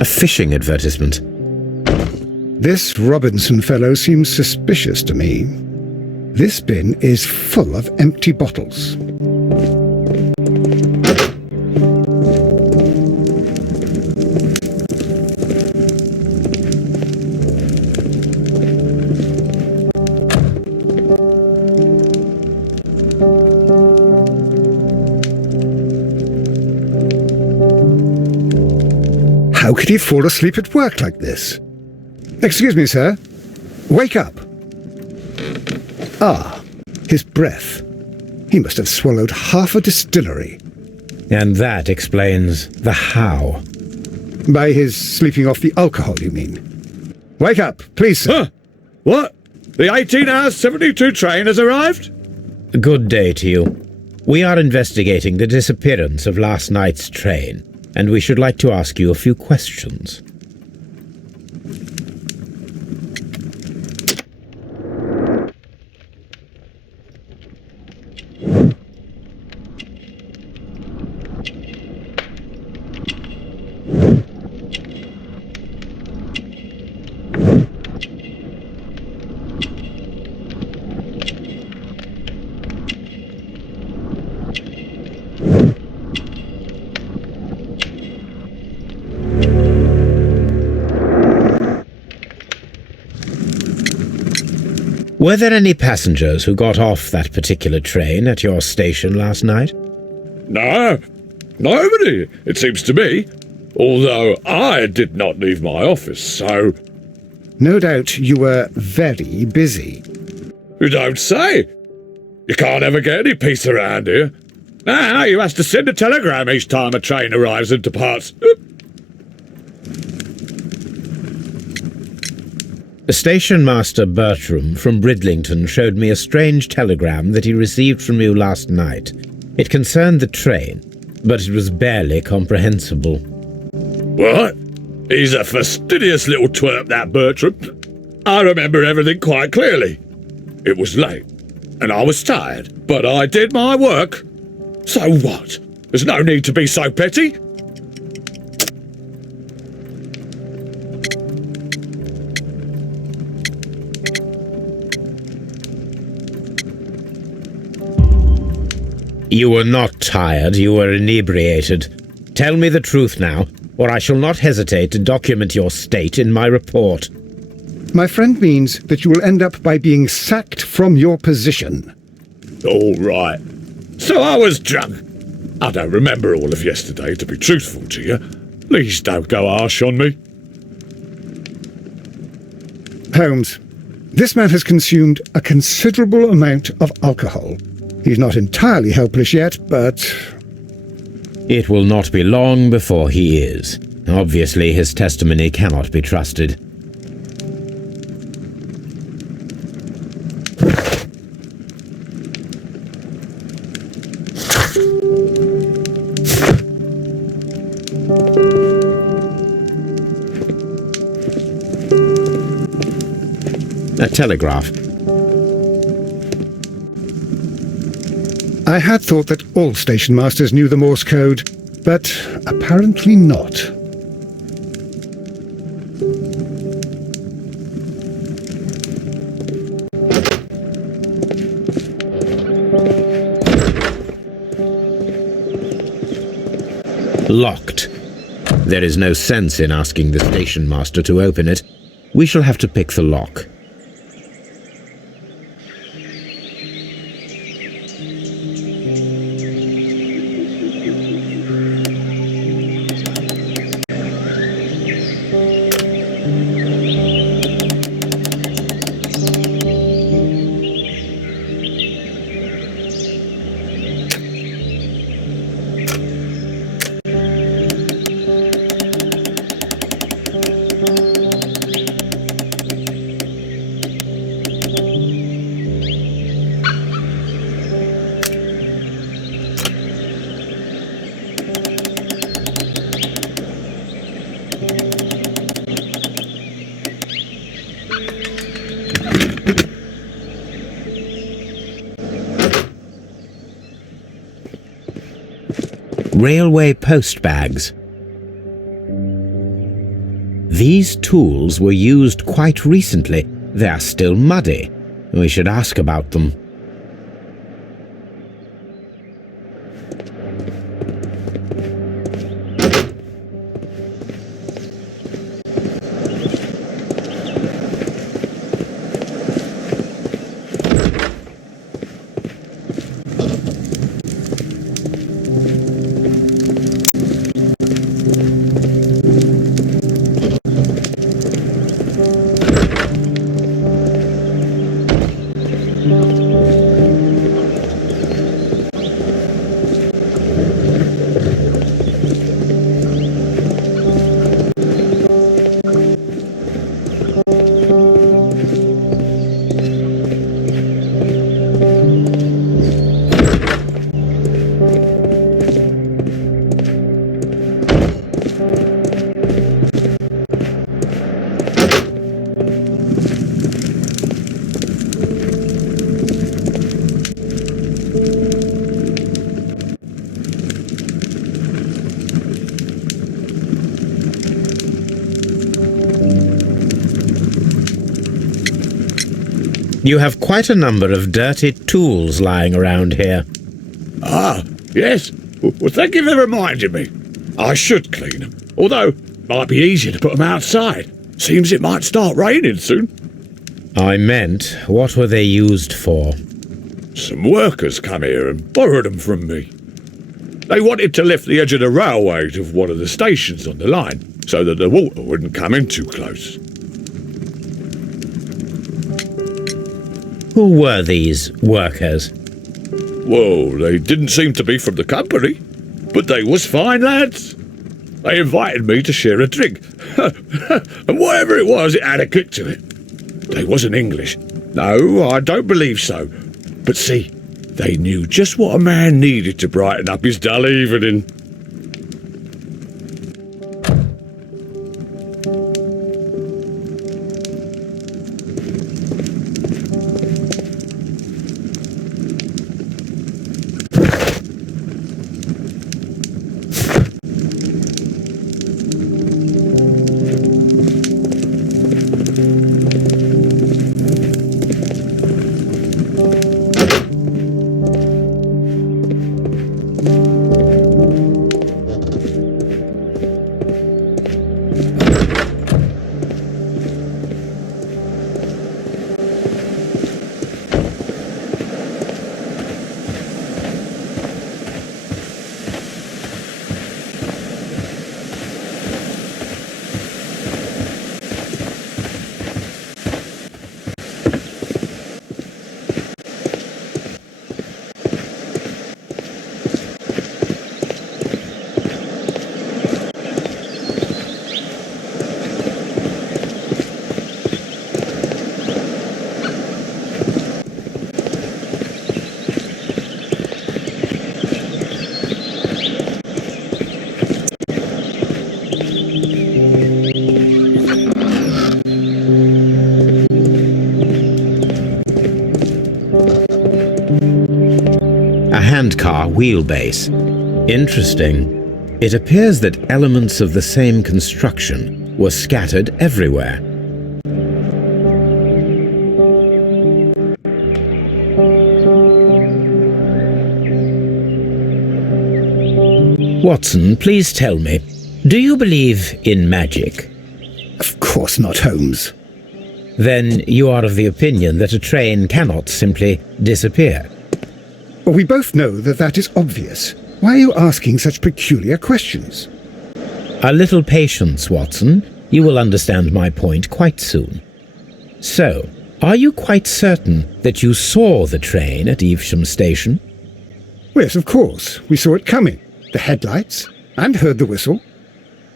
A fishing advertisement. This Robinson fellow seems suspicious to me. This bin is full of empty bottles. How could he fall asleep at work like this? Excuse me, sir. Wake up. Ah, his breath. He must have swallowed half a distillery. And that explains the how. By his sleeping off the alcohol, you mean? Wake up, please, sir. Huh? What? The 18-hour 72 train has arrived? Good day to you. We are investigating the disappearance of last night's train, and we should like to ask you a few questions. Were there any passengers who got off that particular train at your station last night? No, nobody, it seems to me. Although I did not leave my office, so... No doubt you were very busy. You don't say. You can't ever get any peace around here. Now you have to send a telegram each time a train arrives and departs. Station Master Bertram from Bridlington showed me a strange telegram that he received from you last night. It concerned the train, but it was barely comprehensible. What? He's a fastidious little twerp, that Bertram. I remember everything quite clearly. It was late, and I was tired, but I did my work. So what? There's no need to be so petty. You were not tired, you were inebriated. Tell me the truth now, or I shall not hesitate to document your state in my report. My friend means that you will end up by being sacked from your position. All right. So I was drunk. I don't remember all of yesterday, to be truthful to you. Please don't go harsh on me. Holmes, this man has consumed a considerable amount of alcohol. He's not entirely helpless yet, but... It will not be long before he is. Obviously, his testimony cannot be trusted. A telegraph. I had thought that all station masters knew the Morse code, but apparently not. Locked. There is no sense in asking the station master to open it. We shall have to pick the lock. Railway post bags. These tools were used quite recently. They are still muddy. We should ask about them. You have quite a number of dirty tools lying around here. Ah, yes. Well, thank you for reminding me. I should clean them. Although, it might be easier to put them outside. Seems it might start raining soon. I meant, what were they used for? Some workers come here and borrowed them from me. They wanted to lift the edge of the railway to one of the stations on the line, so that the water wouldn't come in too close. Who were these workers? Well, they didn't seem to be from the company, but they was fine lads. They invited me to share a drink, and whatever it was, it had a kick to it. They wasn't English. No, I don't believe so. But see, they knew just what a man needed to brighten up his dull evening. A handcar wheelbase. Interesting. It appears that elements of the same construction were scattered everywhere. Watson, please tell me, do you believe in magic? Of course not, Holmes. Then you are of the opinion that a train cannot simply disappear. Well, we both know that that is obvious. Why are you asking such peculiar questions? A little patience, Watson. You will understand my point quite soon. So, are you quite certain that you saw the train at Evesham Station? Yes, of course. We saw it coming. The headlights, and heard the whistle.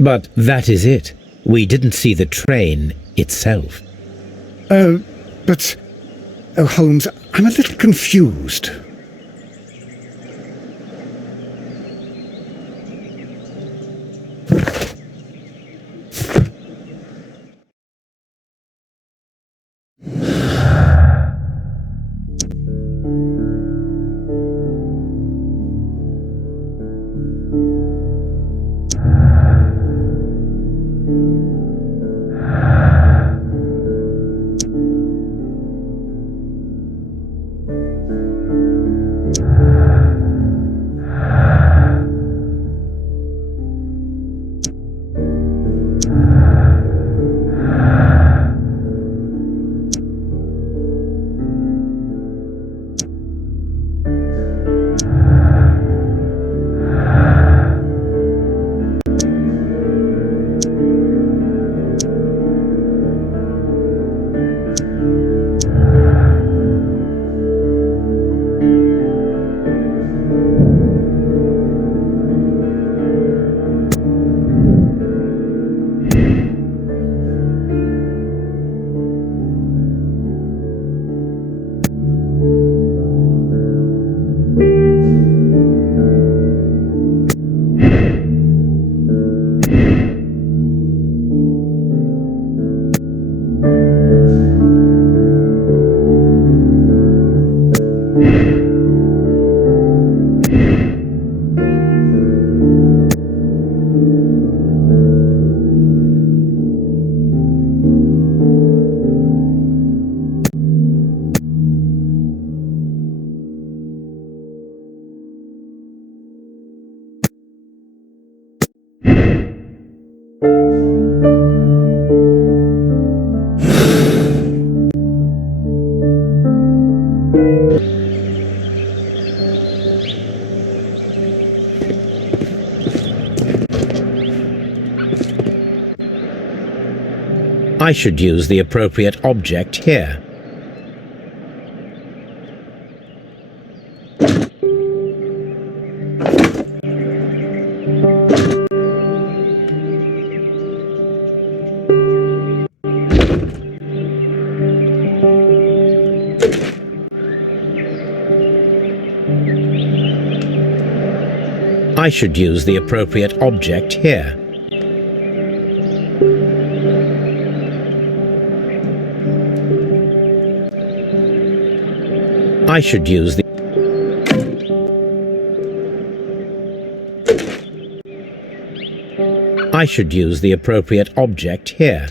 But that is it. We didn't see the train itself. But... Oh, Holmes, I'm a little confused. I should use the appropriate object here. I should use the appropriate object here. I should use the I should use the appropriate object here.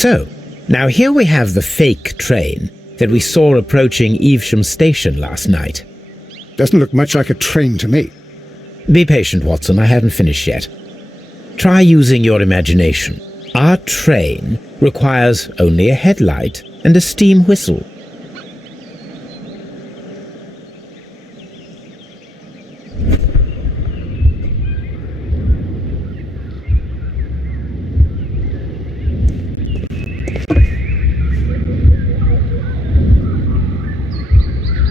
So, now here we have the fake train that we saw approaching Evesham Station last night. Doesn't look much like a train to me. Be patient, Watson, I haven't finished yet. Try using your imagination. Our train requires only a headlight and a steam whistle.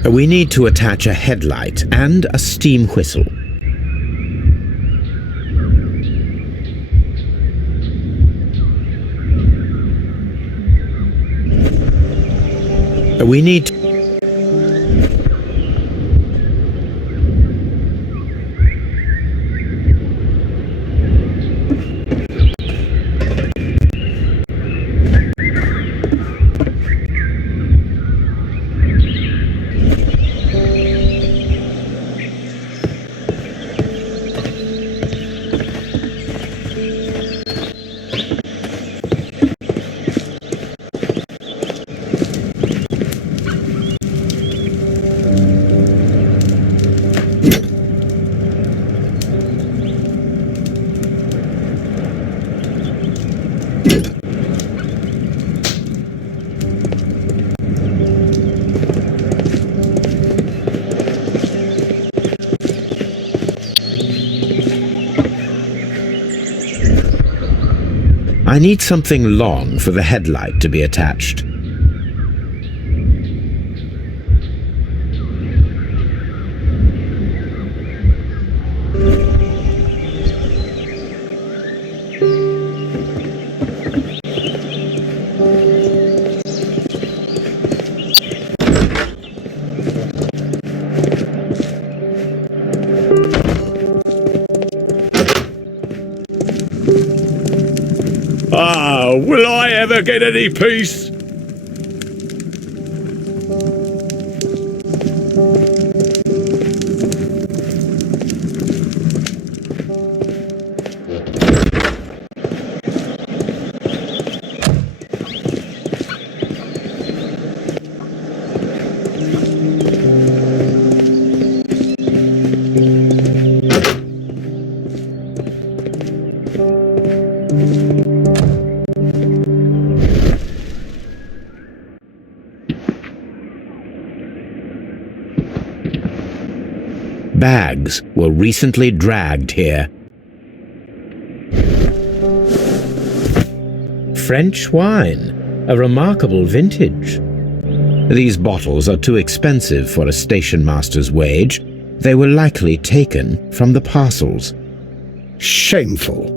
We need to attach a headlight and a steam whistle. We need to I need something long for the headlight to be attached. Ah, will I ever get any peace? Bags were recently dragged here. French wine, a remarkable vintage. These bottles are too expensive for a station master's wage. They were likely taken from the parcels. Shameful.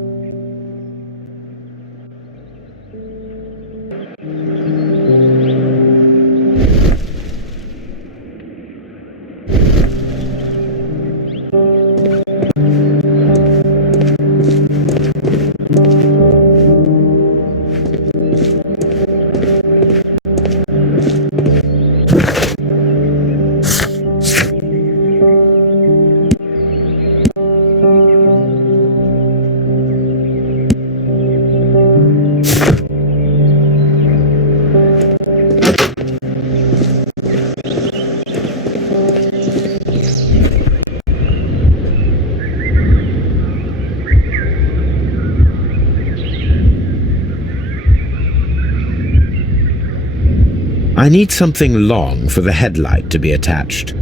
I need something long for the headlight to be attached.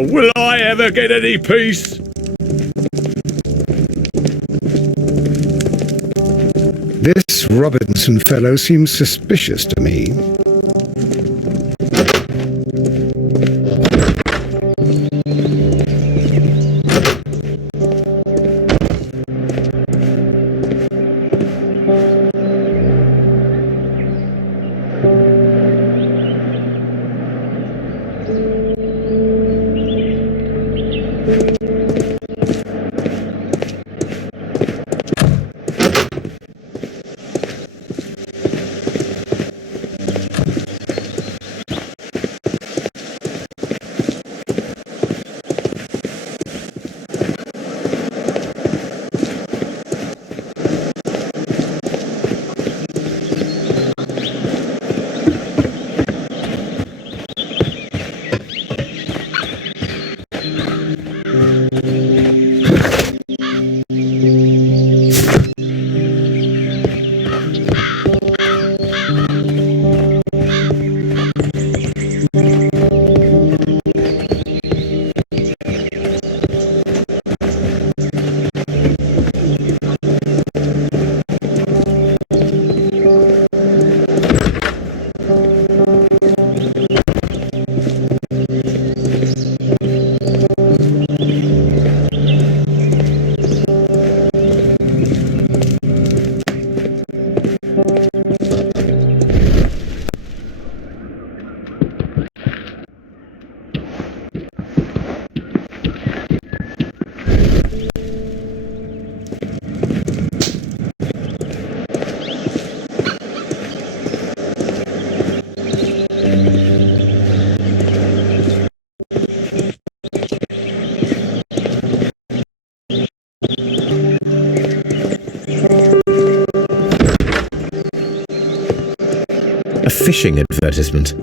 Will I ever get any peace? This Robinson fellow seems suspicious to me. A fishing advertisement.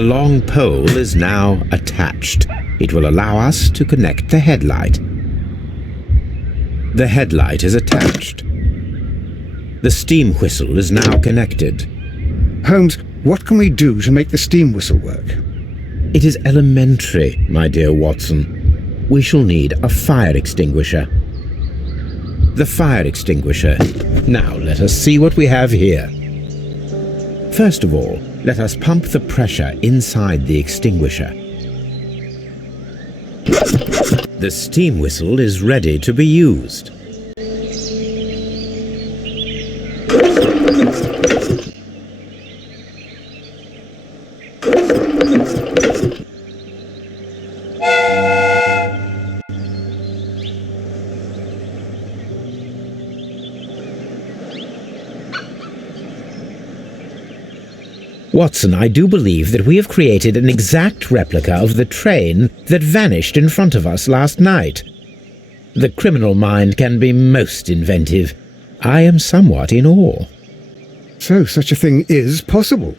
The long pole is now attached. It will allow us to connect the headlight. The headlight is attached. The steam whistle is now connected. Holmes, what can we do to make the steam whistle work? It is elementary, my dear Watson. We shall need a fire extinguisher. The fire extinguisher. Now let us see what we have here. First of all, let us pump the pressure inside the extinguisher. The steam whistle is ready to be used. Watson, I do believe that we have created an exact replica of the train that vanished in front of us last night. The criminal mind can be most inventive. I am somewhat in awe. So such a thing is possible.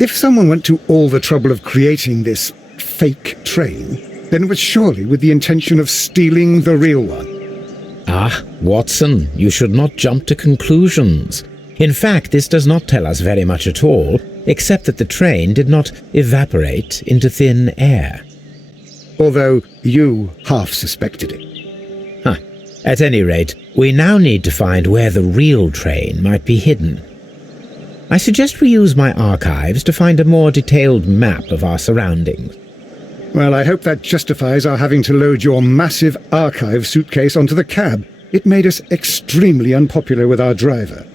If someone went to all the trouble of creating this fake train, then it was surely with the intention of stealing the real one. Ah, Watson, you should not jump to conclusions. In fact, this does not tell us very much at all, except that the train did not evaporate into thin air. Although you half suspected it. At any rate, we now need to find where the real train might be hidden. I suggest we use my archives to find a more detailed map of our surroundings. Well, I hope that justifies our having to load your massive archive suitcase onto the cab. It made us extremely unpopular with our driver.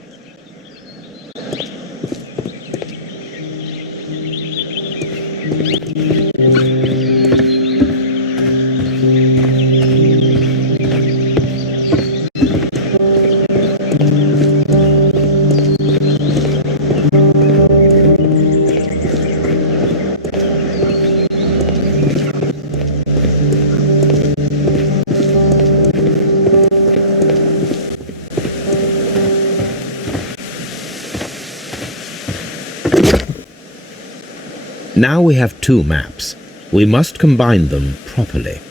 Now we have two maps. We must combine them properly.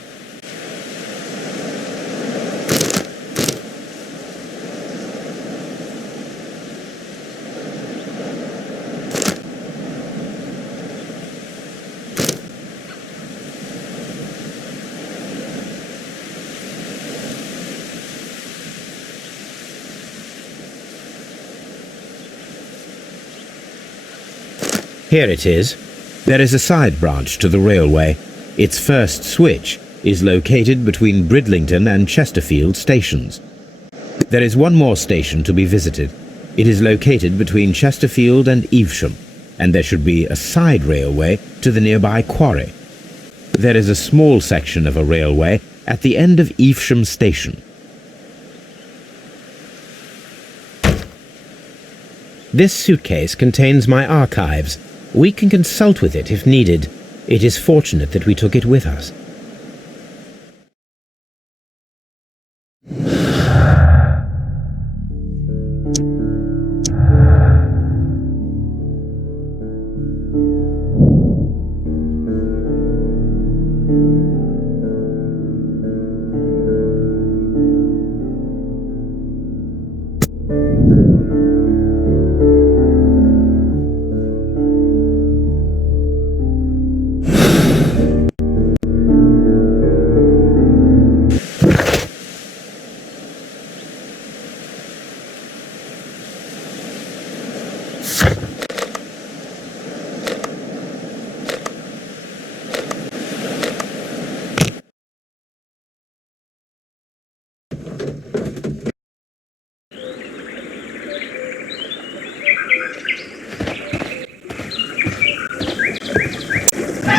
Here it is. There is a side branch to the railway. Its first switch is located between Bridlington and Chesterfield stations. There is one more station to be visited. It is located between Chesterfield and Evesham, and there should be a side railway to the nearby quarry. There is a small section of a railway at the end of Evesham station. This suitcase contains my archives. We can consult with it if needed. It is fortunate that we took it with us.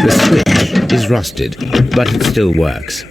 The switch is rusted, but it still works.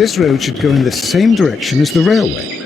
This road should go in the same direction as the railway.